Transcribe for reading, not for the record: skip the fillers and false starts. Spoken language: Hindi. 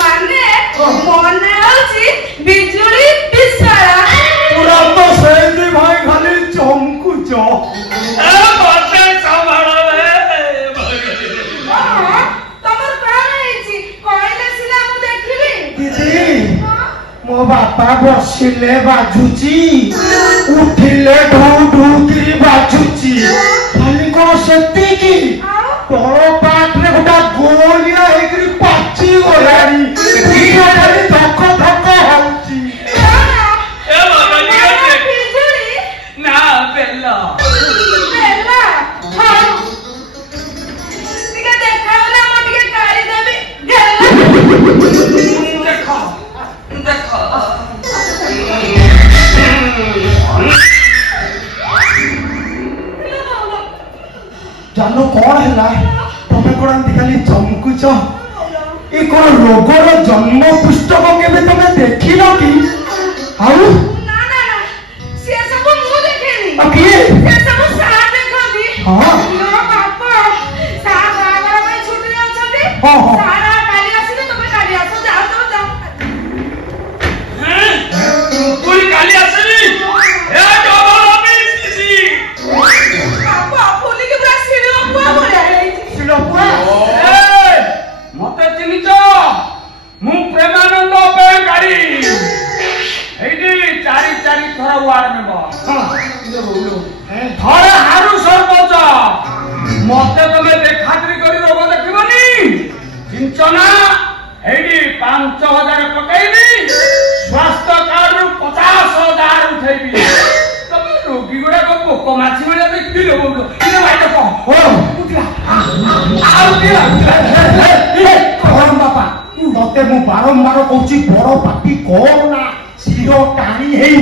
माने मने होची बिजुली पिसारा पूरा तो सेंदी भाई खाली चमकुच ए बसे संभालो रे हां तमर प्राण हेची कहले सिला मु देखिबी दीदी मो बापा बसिले बाजुची उठिले ढू ढू की बाजुची खाली कोन सेती की तोर पाटरे गोटा गोलिया एकरी पाची गोलारी वीडियो खाली धक्क धक्क होउची ए बाबा निके बिजुली ना बेला बेला हां निके देखावला मो टिके काढी देबी गेला देखो देखो जानो कौन है तुम्हें कौन खाली चमकुच ये कौन रोगर जन्म पुस्तक केबे तुम देख न कि आउ ना ना ना से सब मु देखेनी किए से सब सारा देखोनी हां लो बापा सारा बाबा में छुट्टी अछंती हां हां सारा काली आसीने तुम काली आसो जाओ तो जाओ हैं पूरी काली आसनी ए डबल बीसी बापा पुली के पूरा सीढ़ी ऊपर बोले सिलोपुआ ए मते चिनिच मु प्रेमानंद बेंगारी एडी चारी चारी थरा वार्ड मेंबर हां थरे हारू सरपंच मते तमे देखात्री करी रोग देखिबनी चिंचना एडी 5000 पकाइबी स्वास्थ्य कार्ड रु 50000 उठैबी तमे रोगी गुडा को पोको माछी मिले देखि लो बोलो इने भाई देखो ओ उठला आउ दिला कौन बापा मते मु बारंबार कहूची बड़ पाटी कोना सिरो टाणी हेई